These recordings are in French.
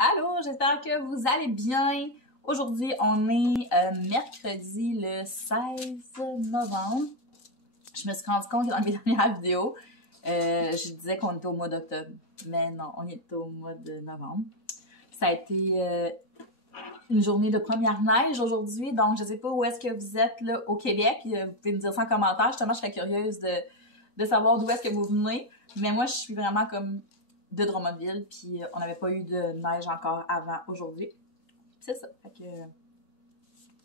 Allô, j'espère que vous allez bien. Aujourd'hui, on est mercredi le 16 novembre. Je me suis rendu compte que dans mes dernières vidéos, je disais qu'on était au mois d'octobre. Mais non, on est au mois de novembre. Ça a été une journée de première neige aujourd'hui. Donc, je ne sais pas où est-ce que vous êtes là au Québec. Vous pouvez me dire ça en commentaire. Justement, je serais curieuse de savoir d'où est-ce que vous venez. Mais moi, je suis vraiment comme de Drummondville, puis on n'avait pas eu de neige encore avant aujourd'hui. C'est ça, fait que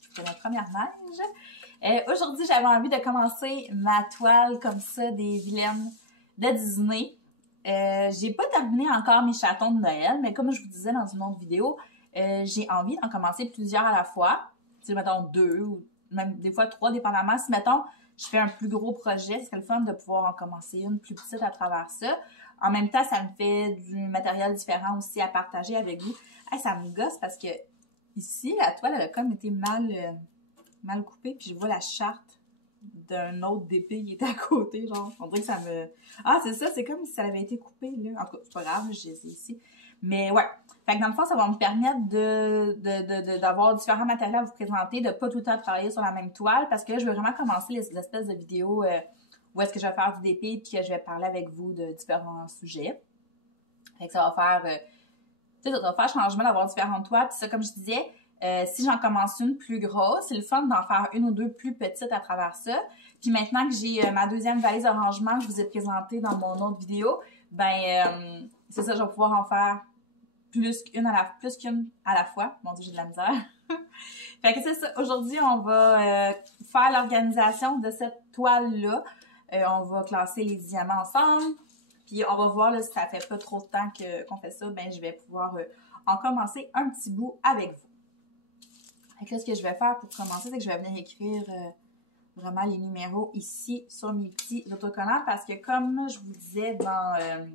c'était ma première neige. Aujourd'hui, j'avais envie de commencer ma toile comme ça des vilaines de Disney. J'ai pas terminé encore mes chatons de Noël, mais comme je vous disais dans une autre vidéo, j'ai envie d'en commencer plusieurs à la fois. Tu sais, mettons 2 ou même des fois 3, dépendamment. Si, mettons, je fais un plus gros projet, ce serait le fun de pouvoir en commencer une plus petite à travers ça. En même temps, ça me fait du matériel différent aussi à partager avec vous. Hey, ça me gosse parce que ici, la toile, elle a comme été mal coupée. Puis je vois la charte d'un autre DP qui était à côté, genre. On dirait que ça me... Ah, c'est ça, c'est comme si ça avait été coupé, là. En tout cas, c'est pas grave, j'ai essayé ici. Mais ouais. Fait que dans le fond, ça va me permettre d'avoir différents matériels à vous présenter, de pas tout le temps travailler sur la même toile, parce que je veux vraiment commencer les espèces de vidéos où est-ce que je vais faire du DP puis que je vais parler avec vous de différents sujets. Fait que ça va faire... tu sais, ça va faire changement d'avoir différentes toiles. Puis ça, comme je disais, si j'en commence une plus grosse, c'est le fun d'en faire une ou deux plus petites à travers ça. Puis maintenant que j'ai ma deuxième valise de rangement que je vous ai présentée dans mon autre vidéo, ben c'est ça, je vais pouvoir en faire plus qu'une à la fois. Mon Dieu, j'ai de la misère. Fait que c'est ça. Aujourd'hui, on va faire l'organisation de cette toile-là. On va classer les diamants ensemble. Puis on va voir là, si ça fait pas trop de temps qu'on fait ça, ben je vais pouvoir en commencer un petit bout avec vous. Fait que là, ce que je vais faire pour commencer, c'est que je vais venir écrire vraiment les numéros ici sur mes petits autocollants parce que comme je vous disais dans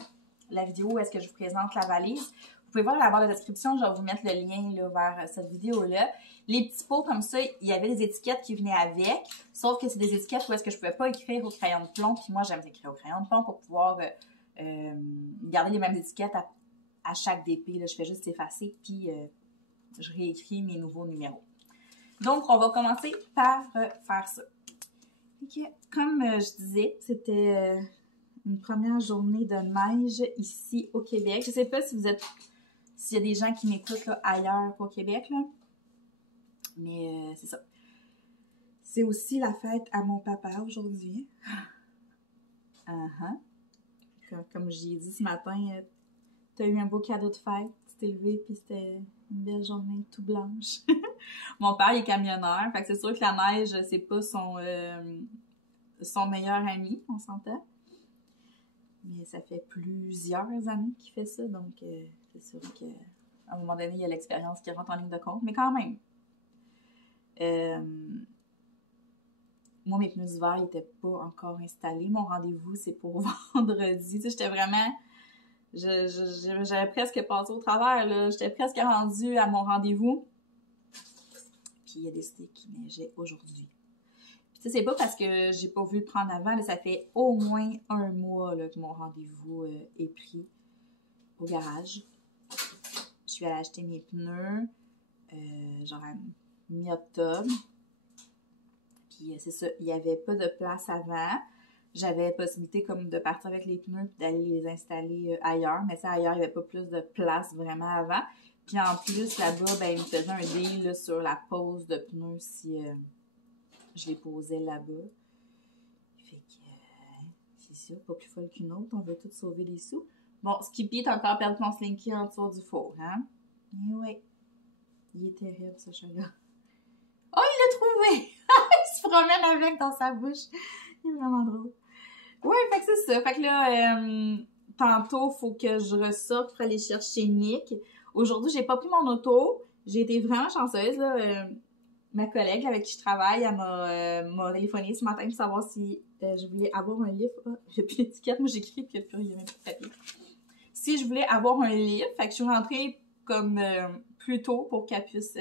la vidéo où est-ce que je vous présente la valise, vous pouvez voir la barre de description, je vais vous mettre le lien là, vers cette vidéo-là. Les petits pots comme ça, il y avait des étiquettes qui venaient avec, sauf que c'est des étiquettes où est-ce que je pouvais pas écrire au crayon de plomb, puis moi j'aime écrire au crayon de plomb pour pouvoir garder les mêmes étiquettes à chaque DP. Là. Je fais juste effacer, puis je réécris mes nouveaux numéros. Donc, on va commencer par faire ça. Okay. Comme je disais, c'était une première journée de neige ici au Québec. Je ne sais pas si vous êtes, s'il y a des gens qui m'écoutent là, ailleurs qu'au Québec, là. Mais c'est ça. C'est aussi la fête à mon papa aujourd'hui. Comme j'ai dit ce matin, tu as eu un beau cadeau de fête, tu t'es levé puis c'était une belle journée tout blanche. Mon père il est camionneur, fait que c'est sûr que la neige, c'est pas son meilleur ami, on s'entend. Mais ça fait plusieurs années qu'il fait ça, donc c'est sûr qu'à un moment donné, il y a l'expérience qui rentre en ligne de compte, mais quand même. Moi, mes pneus d'hiver n'étaient pas encore installés. Mon rendez-vous, c'est pour vendredi. Tu sais, j'étais vraiment... J'avais presque passé au travers, là. J'étais presque rendue à mon rendez-vous. Puis, il a décidé qu'il neigeait aujourd'hui. Puis, tu sais, c'est pas parce que j'ai pas voulu le prendre avant. Là, ça fait au moins un mois là, que mon rendez-vous est pris au garage. Je suis allée acheter mes pneus, genre à mi-octobre. Puis c'est ça, il n'y avait pas de place avant. J'avais possibilité comme de partir avec les pneus et d'aller les installer ailleurs. Mais ça, ailleurs, il n'y avait pas plus de place vraiment avant. Puis en plus, là-bas, ben, ils me faisaient un deal là, sur la pose de pneus si je les posais là-bas. Fait que c'est ça, pas plus folle qu'une autre. On veut tout sauver les sous. Bon, Skippy, t'as encore perdu ton slinky en dessous du four, hein? Mais oui. Il est terrible, ce chat-là. Oh, il l'a trouvé! Il se promène avec dans sa bouche. Il est vraiment drôle. Ouais, fait que c'est ça. Fait que là, tantôt, il faut que je ressorte pour aller chercher Nick. Aujourd'hui, j'ai pas pris mon auto. J'ai été vraiment chanceuse, là. Ma collègue avec qui je travaille, elle m'a téléphoné ce matin pour savoir si je voulais avoir un livre. Ah, j'ai plus d'étiquette. Moi, j'écris, puis il n'y a même plus de papier. Si je voulais avoir un livre, fait que je suis rentrée comme plus tôt pour qu'elle puisse...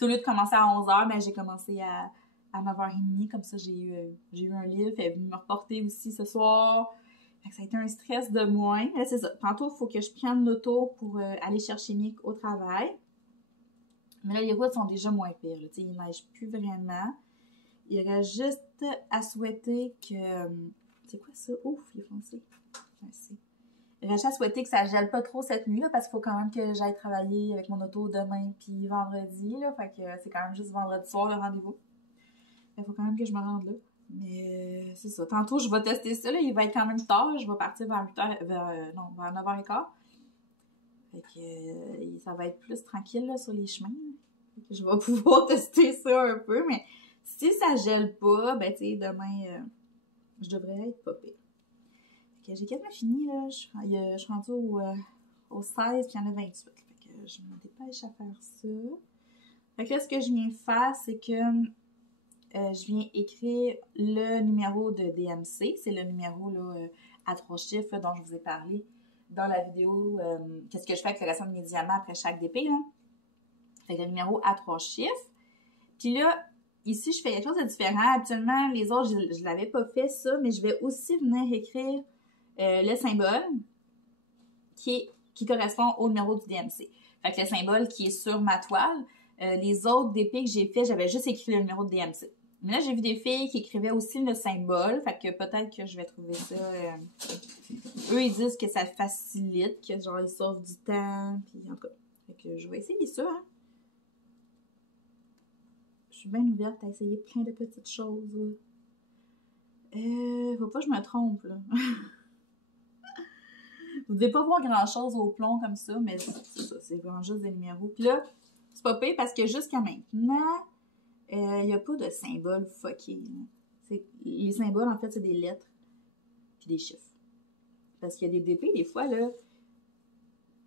au lieu de commencer à 11h, ben, j'ai commencé à 9h30. Comme ça, j'ai eu un livre. Elle est venue me reporter aussi ce soir. Fait que ça a été un stress de moins. Là, c'est ça. Tantôt, il faut que je prenne l'auto pour aller chercher Nick au travail. Mais là, les routes sont déjà moins pires. Là. Il ne neige plus vraiment. Il reste juste à souhaiter que... c'est quoi ça? Ouf, il est foncé. Merci. Il reste à souhaiter que ça gèle pas trop cette nuit, là, parce qu'il faut quand même que j'aille travailler avec mon auto demain puis vendredi. Là, fait que c'est quand même juste vendredi soir le rendez-vous. Il faut quand même que je me rende là. Mais c'est ça. Tantôt, je vais tester ça. Là. Il va être quand même tard. Là. Je vais partir vers 8h, vers 9h15. Fait que ça va être plus tranquille là, sur les chemins. Fait que je vais pouvoir tester ça un peu. Mais si ça gèle pas, ben tu sais, demain, je devrais être pas pire. Fait que j'ai quasiment fini. Là. Je suis rendue au 16 puis il y en a 28. Fait que je me dépêche à faire ça. Fait que là, ce que je viens de faire, c'est que je viens écrire le numéro de DMC. C'est le numéro là, à 3 chiffres là, dont je vous ai parlé dans la vidéo. Qu'est-ce que je fais avec le restant de mes diamants après chaque DP. Là. Fait que le numéro à 3 chiffres. Puis là, ici, je fais quelque chose de différent. Habituellement, les autres, je ne l'avais pas fait ça, mais je vais aussi venir écrire le symbole qui correspond au numéro du DMC. Fait que le symbole qui est sur ma toile. Les autres DP que j'ai fait, j'avais juste écrit le numéro de DMC. Mais là, j'ai vu des filles qui écrivaient aussi le symbole. Fait que peut-être que je vais trouver ça... eux, ils disent que ça facilite, que genre, ils sauvent du temps. Puis en tout cas, fait que je vais essayer ça, hein. Je suis bien ouverte à essayer plein de petites choses. Faut pas que je me trompe, là. Vous devez pas voir grand-chose au plomb comme ça, mais c'est ça, c'est vraiment juste des numéros. Puis là, c'est pas pire parce que jusqu'à maintenant, il n'y a pas de symbole fucké. Les symboles, en fait, c'est des lettres puis des chiffres. Parce qu'il y a des DP, des fois, là, tu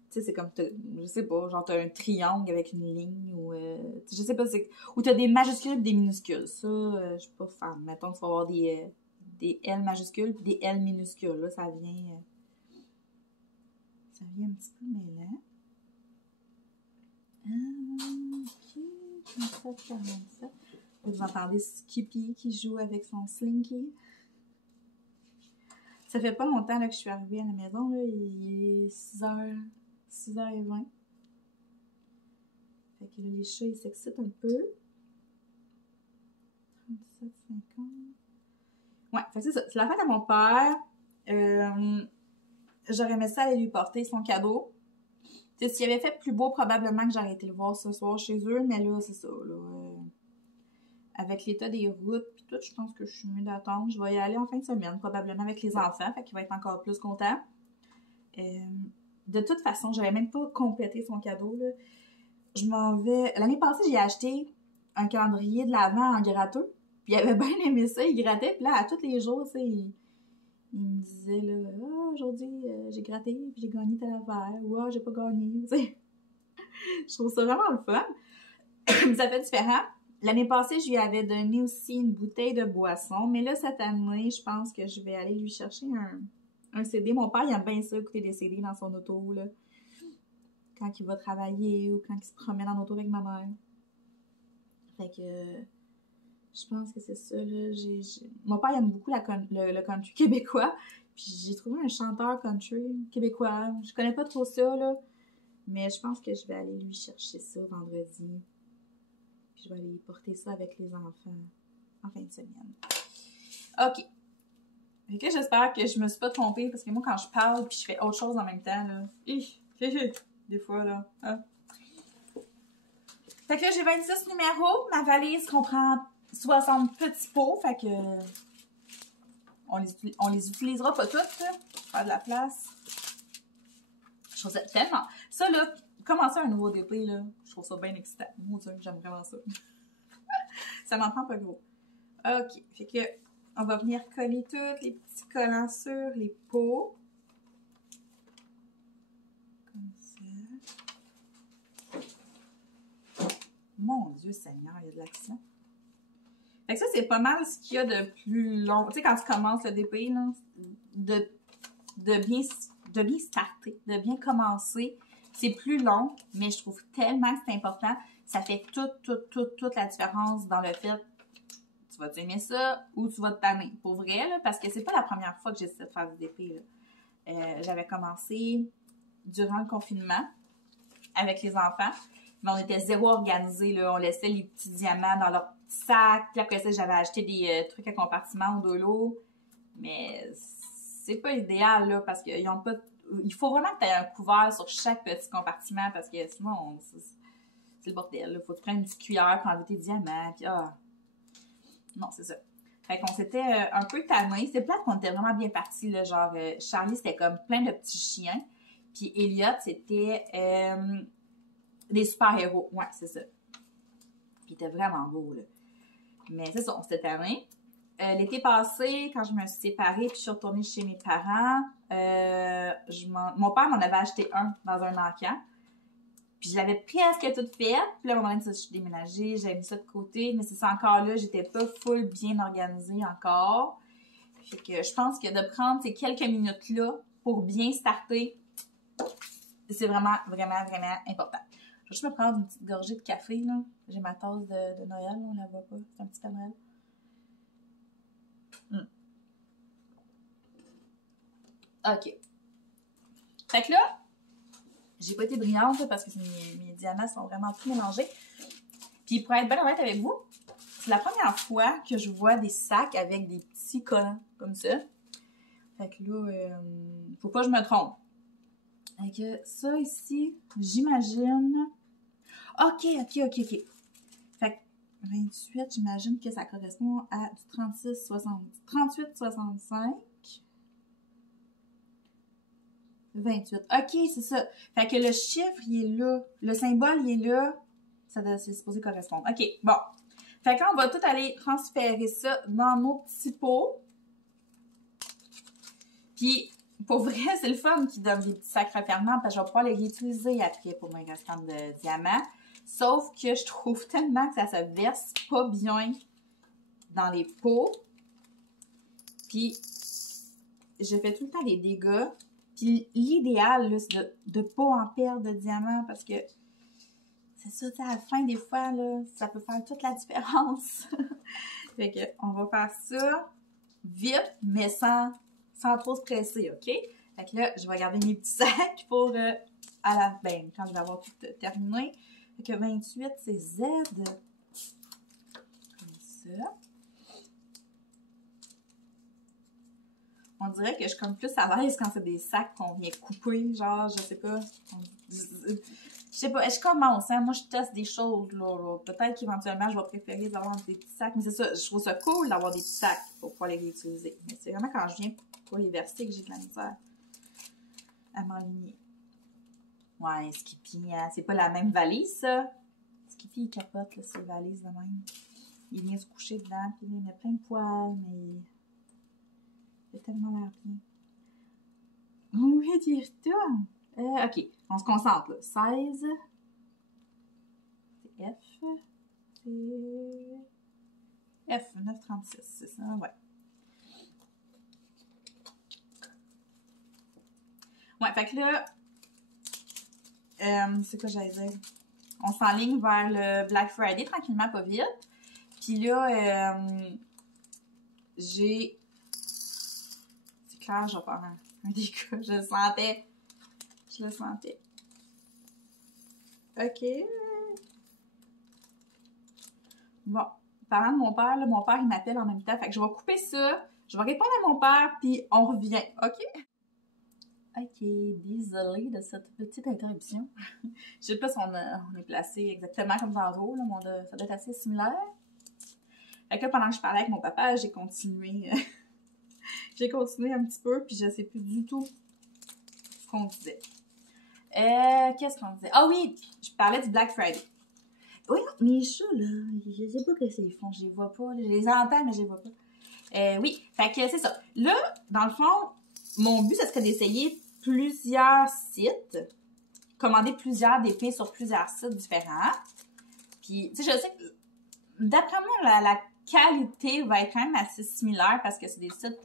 sais, c'est comme, je sais pas, genre t'as un triangle avec une ligne, ou, je sais pas, ou t'as des majuscules et des minuscules. Ça, je suis pas fan. Mettons qu'il faut avoir des L majuscules puis des L minuscules. Là, ça vient un petit peu mêlant. Ok, 47. Vous entendez Skippy qui joue avec son Slinky. Ça fait pas longtemps là, que je suis arrivée à la maison. Là. Il est 6h20. Fait que là, les chats, ils s'excitent un peu. 37, 50. Ouais, fait que c'est ça. C'est la fête à mon père. J'aurais aimé ça aller lui porter son cadeau. T'sais, s'il avait fait plus beau, probablement que j'aurais été le voir ce soir chez eux. Mais là, c'est ça. Là, avec l'état des routes puis tout, je pense que je suis mieux d'attendre. Je vais y aller en fin de semaine, probablement avec les enfants. Fait qu'il va être encore plus content. De toute façon, j'avais même pas complété son cadeau. Là. Je m'en vais... L'année passée, j'ai acheté un calendrier de l'Avent en gratteux. Puis il avait bien aimé ça, il grattait. Puis là, à tous les jours, tu sais, il me disait, là, « Ah, aujourd'hui, j'ai gratté, puis j'ai gagné tel affaire. » Ou « Ah, j'ai pas gagné. » Tu sais. Je trouve ça vraiment le fun. Ça fait différent. L'année passée, je lui avais donné aussi une bouteille de boisson. Mais là, cette année, je pense que je vais aller lui chercher un CD. Mon père, il aime bien ça, écouter des CD dans son auto, là. Quand il va travailler ou quand il se promène en auto avec ma mère. Fait que je pense que c'est ça, là. Mon père, il aime beaucoup le country québécois. Puis j'ai trouvé un chanteur country québécois. Je connais pas trop ça, là. Mais je pense que je vais aller lui chercher ça vendredi. Puis je vais aller porter ça avec les enfants en fin de semaine. OK. Fait que j'espère que je me suis pas trompée. Parce que moi, quand je parle puis je fais autre chose en même temps, là... Des fois, là... Hein? Fait que là, j'ai 26 numéros. Ma valise comprend 60 petits pots. Fait que... On les utilisera pas toutes, là. Faire de la place. Je trouve ça tellement... Ça, là, commencer un nouveau DP, là, je trouve ça bien excitant. Moi, j'aime vraiment ça. Ça m'en prend pas gros. OK. Fait que, on va venir coller tous les petits collants sur les pots. Comme ça. Mon Dieu Seigneur, il y a de l'action. Fait que ça, c'est pas mal ce qu'il y a de plus long. Tu sais, quand tu commences le DP, là, de bien starter, de bien commencer. C'est plus long, mais je trouve tellement que c'est important. Ça fait toute la différence dans le fait, Tu vas aimer ça ou tu vas te tanner. Pour vrai, là, parce que c'est pas la première fois que j'essaie de faire des épées. J'avais commencé durant le confinement avec les enfants, mais on était zéro organisés. On laissait les petits diamants dans leur petit sac. Puis après ça, j'avais acheté des trucs à compartiment de l'eau. Mais c'est pas idéal là, parce qu'ils ont pas. Il faut vraiment que tu aies un couvert sur chaque petit compartiment parce que sinon, c'est le bordel. Il faut te prendre une petite cuillère pour enlever tes diamants. Puis, non, c'est ça. Fait qu'on s'était un peu tanné. C'est plate qu'on était vraiment bien partis. Là, genre, Charlie, c'était comme plein de petits chiens. Puis Elliot, c'était des super-héros. Ouais, c'est ça. Puis il était vraiment beau, là. Mais c'est ça, on s'était tanné. L'été passé, quand je me suis séparée puis je suis retournée chez mes parents, mon père m'en avait acheté un dans un encan. Puis je l'avais presque tout fait. Puis là, à un moment donné, je suis déménagée, j'avais mis ça de côté. Mais c'est ça, encore là, j'étais pas full bien organisée encore. Fait que je pense que de prendre ces quelques minutes-là pour bien starter, c'est vraiment, vraiment, vraiment important. Je vais juste me prendre une petite gorgée de café, là. J'ai ma tasse de Noël, on la voit pas. C'est un petit Père Noël. OK. Fait que là, j'ai pas été brillante là, parce que mes diamants sont vraiment tout mélangés. Puis pour être bien honnête avec vous, c'est la première fois que je vois des sacs avec des petits collants comme ça. Fait que là, faut pas que je me trompe. Fait que ça ici, j'imagine... OK. Fait que 28, j'imagine que ça correspond à du 38,65. 28. OK, c'est ça. Fait que le chiffre, il est là. Le symbole, il est là. C'est supposé correspondre. OK, bon. Fait qu'on va tout aller transférer ça dans nos petits pots. Puis, pour vrai, c'est le fun qui donne des petits sacs refermants parce que je vais pouvoir les réutiliser après pour mes restants de diamants. Sauf que je trouve tellement que ça se verse pas bien dans les pots. Puis, je fais tout le temps des dégâts. Puis l'idéal, c'est de ne pas en perdre de diamants parce que c'est ça, à la fin, des fois, là, ça peut faire toute la différence. Fait que, on va faire ça vite, mais sans trop se presser, OK? Fait que là, je vais garder mes petits sacs pour quand je vais avoir tout terminé. Fait que 28, c'est Z. Comme ça. On dirait que je suis comme plus à l'aise quand c'est des sacs qu'on vient couper, genre, je sais pas. Je sais pas, je commence, hein. Moi, je teste des choses, là. Peut-être qu'éventuellement, je vais préférer avoir des petits sacs. Mais c'est ça, je trouve ça cool d'avoir des petits sacs pour pouvoir les réutiliser. Mais c'est vraiment quand je viens pour les verser que j'ai de la misère à m'enligner. Ouais, Skippy, hein. C'est pas la même valise, ça. Skippy, il capote, là, ses valises de même. Il vient se coucher dedans, puis il met plein de poils, mais... Il a tellement l'air bien. Oui, tu y retournes. OK, on se concentre, là. 16. C'est F. C'est F, 936, c'est ça, ouais. Ouais, fait que là, c'est quoi j'allais dire? On s'enligne vers le Black Friday, tranquillement, pas vite. Puis là, j'ai... C'est clair, je vais faire un dégât. Je le sentais. Je le sentais. OK. Bon. Parlant de mon père, là, mon père, il m'appelle en même temps. Fait que je vais couper ça. Je vais répondre à mon père, puis on revient. OK? OK. Désolée de cette petite interruption. Je sais pas si on est placé exactement comme tantôt. Là, ça doit être assez similaire. Fait que là, pendant que je parlais avec mon papa, j'ai continué. J'ai continué un petit peu, puis je sais plus du tout ce qu'on disait. Qu'est-ce qu'on disait? Ah oui, je parlais du Black Friday. Oui, mes chats, là, je sais pas ce qu'ils font, je les vois pas. Je les entends, mais je les vois pas. Oui, fait que c'est ça. Là, dans le fond, mon but, ce serait d'essayer plusieurs sites, commander plusieurs d'épées sur plusieurs sites différents. Puis, tu sais, je sais que, d'après moi, la qualité va être quand même assez similaire parce que c'est des sites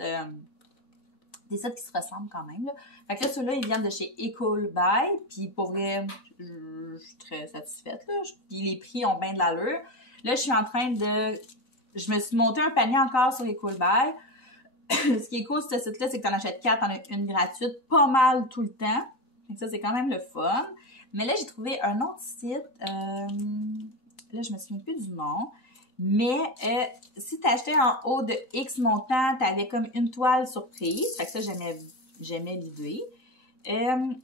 qui se ressemblent quand même. Là. Fait que là, ceux-là, ils viennent de chez Ecolbuy. Puis pour vrai, je suis très satisfaite. Là. Puis les prix ont bien de l'allure. Là, je suis en train de je me suis monté un panier encore sur les Cool Buy. Ce qui est cool, ce site-là, c'est que t'en achètes 4, t'en as une gratuite, pas mal tout le temps. Donc ça, c'est quand même le fun. Mais là, j'ai trouvé un autre site. Là, je me souviens plus du nom. Mais si t'achetais en haut de X montant, t'avais comme une toile surprise. Fait que ça, j'aimais l'idée.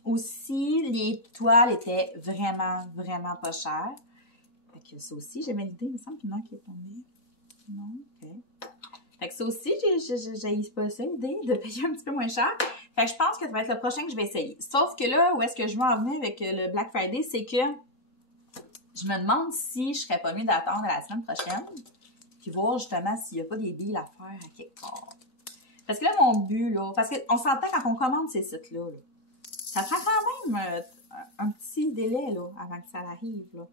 Aussi, les toiles étaient vraiment, vraiment pas chères. Fait que ça aussi, j'aimais l'idée. Il me semble qu'il y en a qui est tombé. Non, ok. Fait que ça aussi, j'ai pas ça, l'idée de payer un petit peu moins cher. Fait que je pense que ça va être le prochain que je vais essayer. Sauf que là, où est-ce que je veux en venir avec le Black Friday, c'est que je me demande si je serais pas mieux d'attendre la semaine prochaine, puis voir justement s'il n'y a pas des deals à faire à quelque part. Parce que là, mon but, là, parce qu'on s'entend quand on commande ces sites-là, là, ça prend quand même un petit délai, là, avant que ça arrive, là.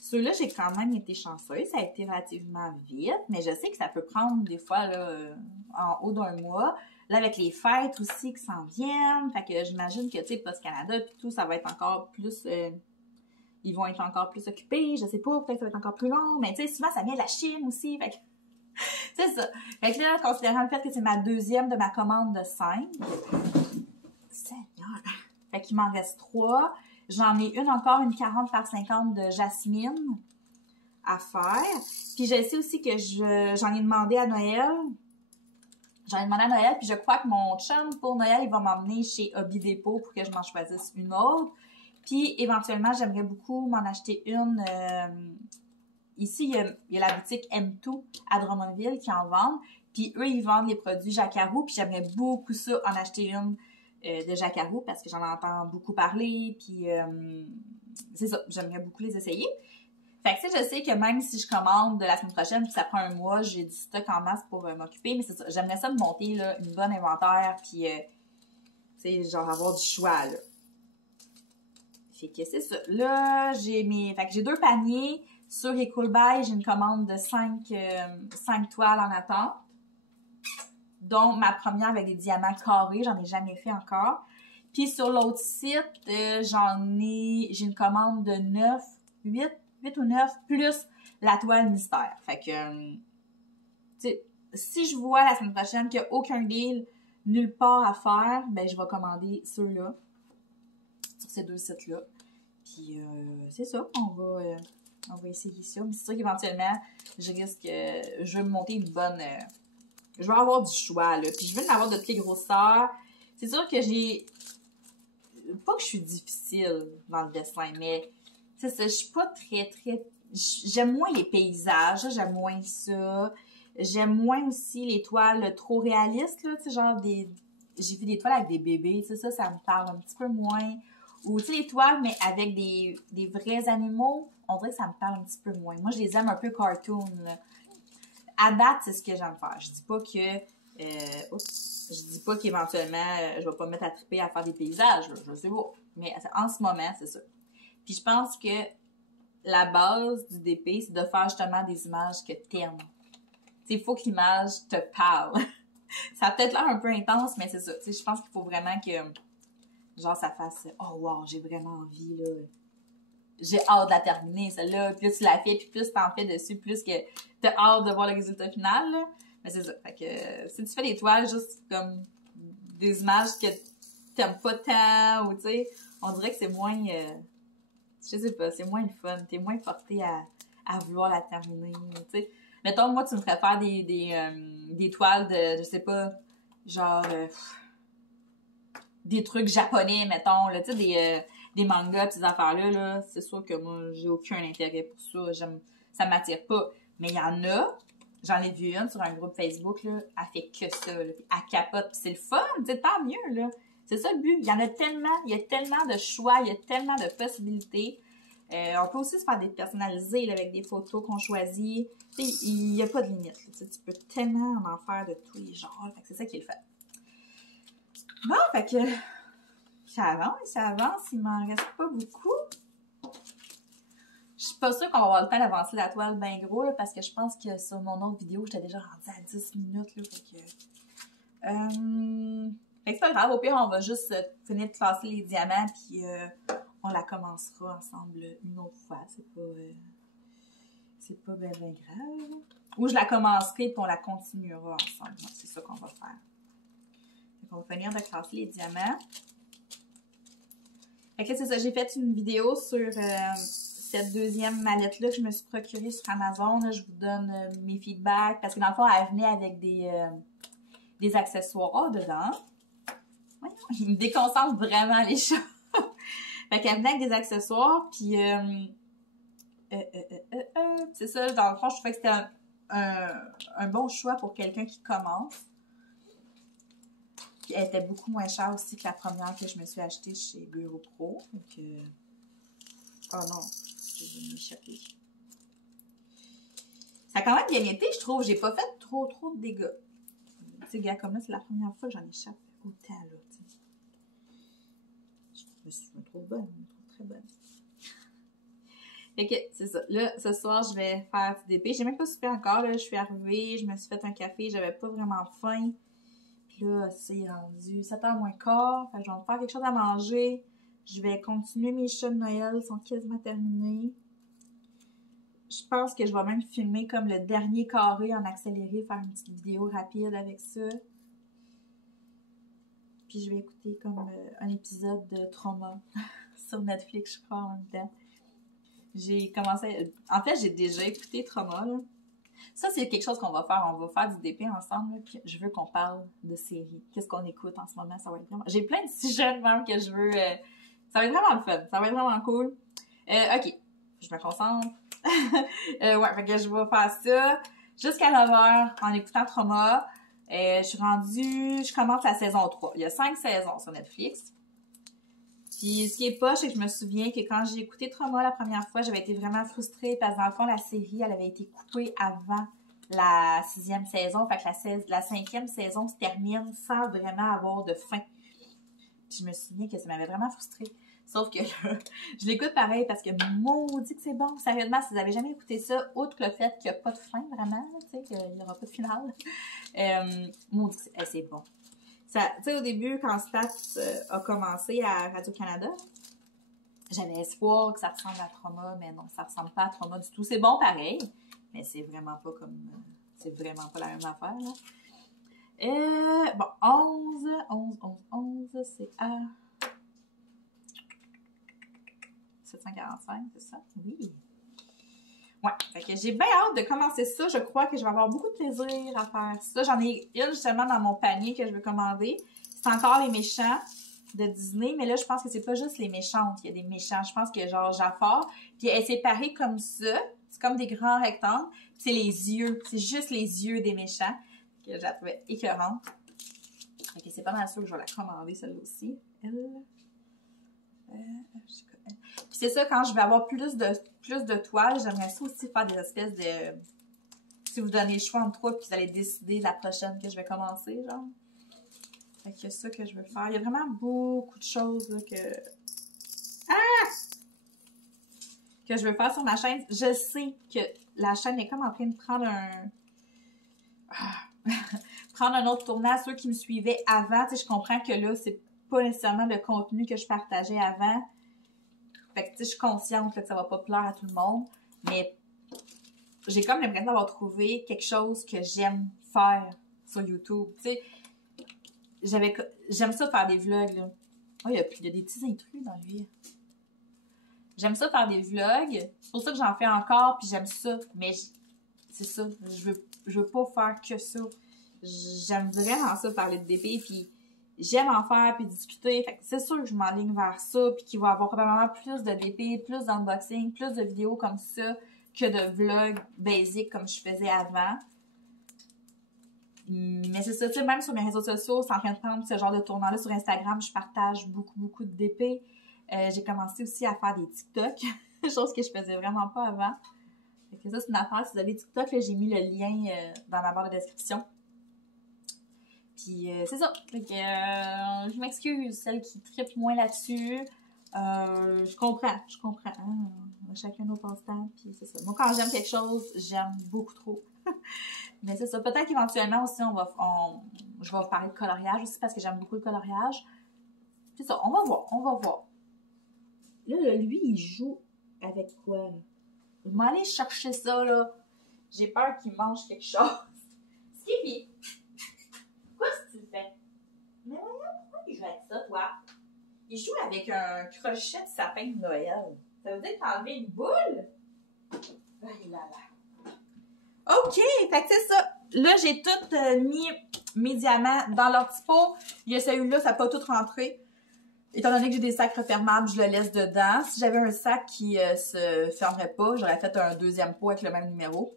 Ceux-là, j'ai quand même été chanceuse. Ça a été relativement vite, mais je sais que ça peut prendre des fois là, en haut d'un mois. Là, avec les fêtes aussi qui s'en viennent, fait que j'imagine que, tu sais, Post Canada et tout, ça va être encore plus... ils vont être encore plus occupés, je sais pas, peut-être que ça va être encore plus long, mais tu sais, souvent, ça vient de la Chine aussi, fait que... c'est ça. Fait que là, considérant le fait que c'est ma deuxième de ma commande de 5, Seigneur! Fait qu'il m'en reste 3. J'en ai une encore, une 40 par 50 de jasmine à faire. Puis je sais aussi que j'en ai demandé à Noël. Puis je crois que mon chum, pour Noël, il va m'emmener chez Hobby Depot pour que je m'en choisisse une autre. Puis éventuellement, j'aimerais beaucoup m'en acheter une. Ici, il y a la boutique M2 à Drummondville qui en vendent. Puis eux, ils vendent les produits Jacquarou. Puis j'aimerais beaucoup ça, en acheter une de Jacquarou parce que j'en entends beaucoup parler. Puis c'est ça, j'aimerais beaucoup les essayer. Fait que tu sais, je sais que même si je commande de la semaine prochaine puis ça prend un mois, j'ai du stock en masse pour m'occuper. Mais c'est ça, j'aimerais ça me monter là, une bonne inventaire puis tu sais, genre avoir du choix là. Fait que c'est ça. Là, fait que j'ai 2 paniers. Sur les Cool Buy, j'ai une commande de 5 toiles en attente. Dont ma première avec des diamants carrés, j'en ai jamais fait encore. Puis sur l'autre site, j'ai une commande de 8 ou 9, plus la toile mystère. Fait que, tu sais, si je vois la semaine prochaine qu'il n'y a aucun deal nulle part à faire, ben je vais commander ceux-là, sur ces 2 sites-là. Puis c'est ça, on va essayer ça. Mais c'est sûr qu'éventuellement, je veux me monter une bonne... je veux avoir du choix, là. Puis je veux en avoir de toutes les grosseurs. C'est sûr que pas que je suis difficile dans le dessin, mais c'est ça, je suis pas très... J'aime moins les paysages, j'aime moins ça. J'aime moins aussi les toiles trop réalistes, là, tu sais, genre j'ai vu des toiles avec des bébés, tu sais, ça me parle un petit peu moins. Ou, tu sais, les toiles, mais avec des vrais animaux, on dirait que ça me parle un petit peu moins. Moi, je les aime un peu cartoon, là. À date, c'est ce que j'aime faire. Je dis pas que... je dis pas qu'éventuellement, je vais pas me mettre à triper à faire des paysages, là, je sais pas. Mais en ce moment, c'est ça. Puis je pense que la base du DP, c'est de faire justement des images que t'aimes. Tu sais, il faut que l'image te parle. Ça a peut-être l'air un peu intense, mais c'est ça. Tu sais, je pense qu'il faut vraiment que, genre, ça fasse « Oh, wow, j'ai vraiment envie, là. J'ai hâte de la terminer, celle-là. » Puis là, tu la fais, puis plus t'en fais dessus, plus que t'as hâte de voir le résultat final, là. Mais c'est ça. Fait que si tu fais des toiles juste comme des images que t'aimes pas tant, ou tu sais, on dirait que c'est moins... je sais pas, c'est moins le fun. T'es moins porté à vouloir la terminer, tu sais. Mettons, moi, tu me ferais faire des toiles de, je sais pas, genre... des trucs japonais, mettons, là, tu sais, des mangas, ces affaires-là, là, c'est sûr que moi, j'ai aucun intérêt pour ça. Ça m'attire pas. Mais il y en a, j'en ai vu une sur un groupe Facebook, là, elle fait que ça, là, puis elle capote, puis c'est le fun, tu sais, tant mieux, là. C'est ça le but. Il y a tellement de choix, il y a tellement de possibilités. On peut aussi se faire des personnalisés, là, avec des photos qu'on choisit. Tu sais, il n'y a pas de limite, là, tu peux tellement en faire de tous les genres. Fait que c'est ça qui est le fait. Bon, fait que ça avance, il m'en reste pas beaucoup. Je suis pas sûre qu'on va avoir le temps d'avancer la toile bien gros, là, parce que je pense que sur mon autre vidéo, j'étais déjà rendue à 10 minutes, là, fait que c'est pas grave, au pire, on va juste finir de classer les diamants, puis on la commencera ensemble une autre fois, c'est pas bien grave. Ou je la commencerai puis on la continuera ensemble. C'est ça qu'on va faire. Donc, on va finir de classer les diamants. Fait que c'est ça, j'ai fait une vidéo sur cette deuxième mallette-là que je me suis procurée sur Amazon. Là, je vous donne mes feedbacks parce que dans le fond, elle venait avec des accessoires dedans. Ouais, il me déconcentre vraiment les chats. Fait qu'elle venait avec des accessoires, puis c'est ça, dans le fond, je trouvais que c'était un bon choix pour quelqu'un qui commence. Puis elle était beaucoup moins chère aussi que la première que je me suis achetée chez Bureau Pro. Donc, oh non, je vais m'échapper. Ça a quand même bien été, je trouve. J'ai pas fait trop de dégâts. Tu sais, gars, comme là, c'est la première fois que j'en échappe autant, là, tu sais. Je me trouve bonne, je me trouve très bonne. Fait que, c'est ça. Là, ce soir, je vais faire du DP. J'ai même pas soupé encore, là. Je suis arrivée, je me suis fait un café, j'avais pas vraiment faim. Puis là, c'est rendu 7h moins quart. Fait que je vais me faire quelque chose à manger. Je vais continuer mes chats de Noël, ils sont quasiment terminés. Je pense que je vais même filmer comme le dernier carré en accéléré, faire une petite vidéo rapide avec ça. Puis je vais écouter comme un épisode de Trauma sur Netflix, je crois, en même temps. J'ai commencé... En fait, j'ai déjà écouté Trauma, là. Ça, c'est quelque chose qu'on va faire. On va faire du DP ensemble, là, puis je veux qu'on parle de séries. Qu'est-ce qu'on écoute en ce moment? Ça va être vraiment... J'ai plein de sujets même que je veux... Ça va être vraiment le fun. Ça va être vraiment cool. OK. Je me concentre. Ouais, fait que je vais faire ça jusqu'à 9h en écoutant Trauma. Je suis rendue... Je commence la saison 3. Il y a 5 saisons sur Netflix. Puis ce qui est poche, c'est que je me souviens que quand j'ai écouté Trauma la première fois, j'avais été vraiment frustrée parce que dans le fond, la série, elle avait été coupée avant la 6e saison. Fait que la 5e saison se termine sans vraiment avoir de fin. Puis je me souviens que ça m'avait vraiment frustrée. Sauf que là, je l'écoute pareil parce que maudit que c'est bon. Sérieusement, si vous n'avez jamais écouté ça, outre le fait qu'il n'y a pas de fin vraiment, tu sais, qu'il n'y aura pas de finale, maudit que c'est bon. Tu sais, au début, quand Stats a commencé à Radio-Canada, j'avais espoir que ça ressemble à Trauma, mais non, ça ressemble pas à Trauma du tout. C'est bon pareil, mais c'est vraiment pas comme... c'est vraiment pas la même affaire, là. Bon, 11, c'est à 745, c'est ça? Oui. Ouais, fait que j'ai bien hâte de commencer ça. Je crois que je vais avoir beaucoup de plaisir à faire ça. J'en ai une justement dans mon panier que je veux commander. C'est encore les méchants de Disney, mais là, je pense que c'est pas juste les méchantes. Il y a des méchants. Je pense que genre Jafar. Puis elle est séparée comme ça. C'est comme des grands rectangles. Puis c'est les yeux. C'est juste les yeux des méchants. Que je la trouvais écœurante. Fait que c'est pas mal sûr que je vais la commander, celle-là aussi. Puis c'est ça, quand je vais avoir plus de toiles, j'aimerais ça aussi faire des espèces de... Si vous donnez le choix entre trois, puis vous allez décider la prochaine que je vais commencer, genre. Fait que c'est ça que je veux faire. Il y a vraiment beaucoup de choses là, que je veux faire sur ma chaîne. Je sais que la chaîne est comme en train de prendre prendre un autre tournant. Ceux qui me suivaient avant, tu sais, je comprends que là, c'est pas nécessairement le contenu que je partageais avant. Fait que, tu sais, je suis consciente que ça va pas plaire à tout le monde, mais j'ai comme l'impression d'avoir trouvé quelque chose que j'aime faire sur YouTube. Tu sais, j'aime ça faire des vlogs, là. Oh, il y a des petits intrus dans lui. J'aime ça faire des vlogs. C'est pour ça que j'en fais encore, puis j'aime ça. Mais c'est ça, je veux pas faire que ça. J'aime vraiment ça, parler de DP, puis j'aime en faire puis discuter. Fait que c'est sûr que je m'enligne vers ça puis qu'il va y avoir probablement plus de DP, plus d'unboxing, plus de vidéos comme ça que de vlogs basiques comme je faisais avant. Mais c'est ça, tu sais, même sur mes réseaux sociaux, c'est en train de prendre ce genre de tournant-là. Sur Instagram, je partage beaucoup de DP. J'ai commencé aussi à faire des TikTok, chose que je faisais vraiment pas avant. Fait que ça, c'est une affaire. Si vous avez TikTok, j'ai mis le lien dans ma barre de description. Puis c'est ça. Fait que je m'excuse, celles qui trippent moins là-dessus. Je comprends. Hein? Chacun nos passe-temps, puis c'est ça. Moi, quand j'aime quelque chose, j'aime beaucoup trop. Mais c'est ça. Peut-être qu'éventuellement aussi, je vais vous parler de coloriage aussi parce que j'aime beaucoup le coloriage. C'est ça. On va voir. Là, lui, il joue avec quoi, là? Je vais aller chercher ça, là. J'ai peur qu'il mange quelque chose. Skippy! Qu'est-ce que tu fais? Mais voyons, pourquoi il joue avec ça, toi? Il joue avec un crochet de sapin de Noël. Ça veut dire que t'as enlevé une boule? Oh là là. OK, fait que c'est ça. Là, j'ai tout mis mes diamants dans leur petit pot. Il y a celui-là, ça n'a pas tout rentré. Étant donné que j'ai des sacs refermables, je le laisse dedans. Si j'avais un sac qui se fermerait pas, j'aurais fait un deuxième pot avec le même numéro.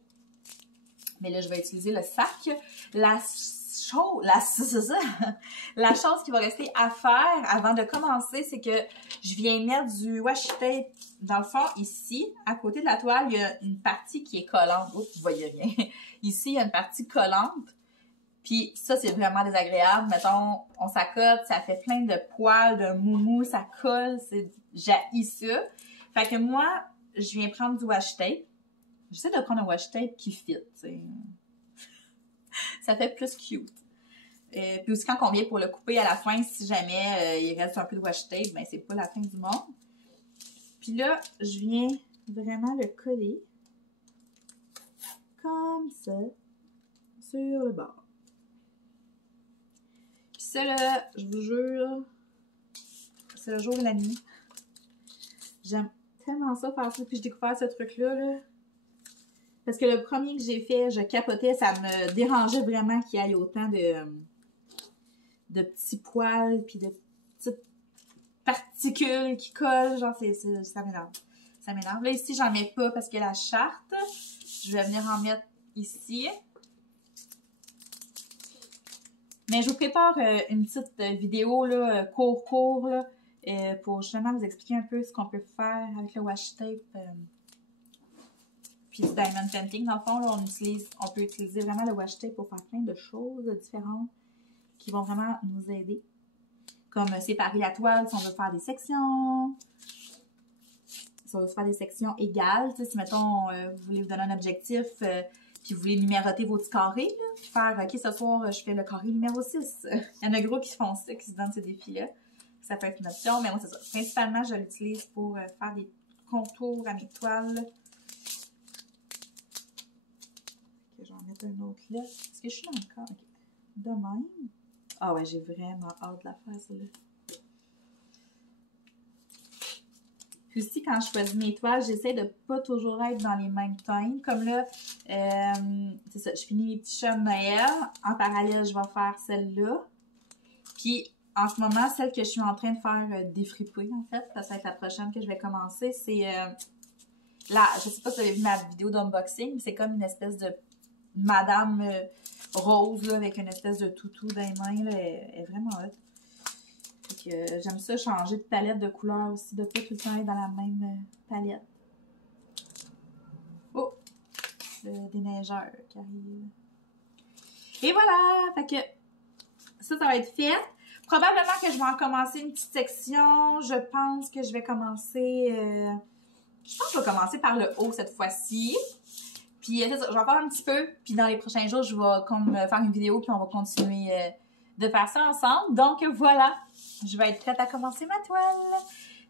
Mais là, je vais utiliser le sac. La chose qui va rester à faire avant de commencer, c'est que je viens mettre du washi tape. Dans le fond, ici, à côté de la toile, il y a une partie qui est collante. Oups, vous voyez rien. Ici, il y a une partie collante. Puis ça, c'est vraiment désagréable. Mettons, on s'accote, ça fait plein de poils, de moumou, ça colle, j'haïs ça. Fait que moi, je viens prendre du washi tape. J'essaie de prendre un washi tape qui fit, t'sais. Ça fait plus cute. Puis aussi, quand on vient pour le couper à la fin, si jamais il reste un peu de washi tape, ben c'est pas la fin du monde. Puis là, je viens vraiment le coller comme ça sur le bord. Puis ça, là, je vous jure, c'est le jour et la nuit. J'aime tellement ça faire ça. Puis j'ai découvert ce truc-là, là. Parce que le premier que j'ai fait, je capotais, ça me dérangeait vraiment qu'il y ait autant de petits poils, puis de petites particules qui collent. Genre, ça m'énerve. Ça m'énerve. Là, ici, j'en mets pas parce que la charte, je vais venir en mettre ici. Mais je vous prépare une petite vidéo, là, court, là, pour justement vous expliquer un peu ce qu'on peut faire avec le washi tape. Puis du diamond painting, dans le fond, là, on peut utiliser vraiment le washi tape pour faire plein de choses différentes qui vont vraiment nous aider. Comme séparer la toile si on veut faire des sections. Si on veut faire des sections égales. Si, mettons, vous voulez vous donner un objectif, puis vous voulez numéroter vos petits carrés, là, puis faire, OK, ce soir, je fais le carré numéro 6. Il y en a gros qui font ça, qui se donnent ce défi-là. Ça peut être une option, mais moi, c'est ça. Principalement, je l'utilise pour faire des contours à mes toiles. Je vais en mettre un autre là. Est-ce que je suis dans le cadre? Okay. De même. Ah ouais, j'ai vraiment hâte de la faire, celle-là. Puis aussi, quand je choisis mes toiles, j'essaie de pas toujours être dans les mêmes teintes. Comme là, c'est ça, je finis mes petits chats de Noël. En parallèle, je vais faire celle-là. Puis, en ce moment, celle que je suis en train de faire défriper, en fait, parce que ça va être la prochaine que je vais commencer, c'est là, je sais pas si vous avez vu ma vidéo d'unboxing, mais c'est comme une espèce de madame rose, là, avec une espèce de toutou dans les mains, là, elle est vraiment hot. J'aime ça, changer de palette de couleurs aussi, de pas tout le temps être dans la même palette. Oh! Le déneigeur qui arrive. Et voilà! Fait que ça va être fait. Probablement que je vais en commencer une petite section. Je pense que je vais commencer... je pense que je vais commencer par le haut cette fois-ci. Puis je vais faire un petit peu, puis dans les prochains jours, je vais comme faire une vidéo, puis on va continuer de faire ça ensemble. Donc voilà, je vais être prête à commencer ma toile.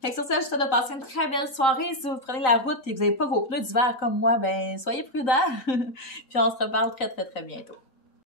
Fait que sur ça, je vous souhaite de passer une très belle soirée. Si vous prenez la route et que vous n'avez pas vos pneus d'hiver comme moi, ben soyez prudents. Puis on se reparle très très très bientôt.